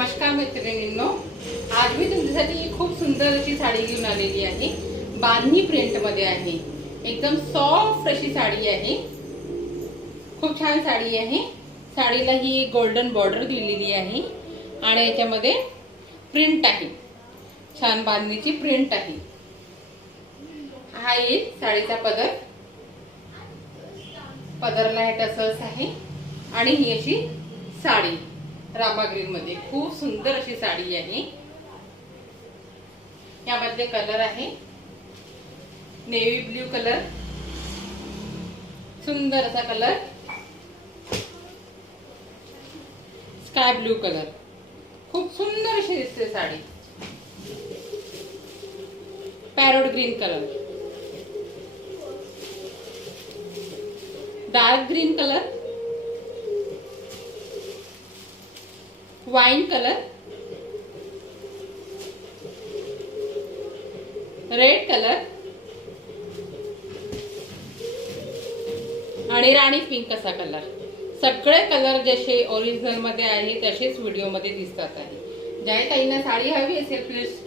नमस्कार मैत्रिणींनो, आज मी तुमच्यासाठी खूप सुंदर अशी साडी घेऊन आलेली आहे। बांधणी प्रिंट मध्ये आहे, एकदम सॉफ्ट अशी साडी आहे। खूप छान साडी आहे। साडीला ही गोल्डन बॉर्डर दिलेली आहे आणि याच्यामध्ये प्रिंट आहे, छान बांधणीची प्रिंट आहे। हा येईल साडीचा पदर, पदरला हे टसल्स आहे आणि ही अशी साडी रामा ग्रीन मध्ये खूप सुंदर अशी साडी आहे। यामध्ये कलर आहे नेव्ही ब्ल्यू कलर, सुंदर असा कलर, स्काय ब्लू कलर, खूप सुंदर अशी दिसते sari. Parrot green colour, dark green colour, wine colour, red colour आणि राणी पिंक असा कलर। सगळे कलर जसे ओरिजिनल मध्ये आहे तसेच व्हिडिओ मध्ये दिसतात आहे। ज्या ताईंना साडी हवी असेल प्लीज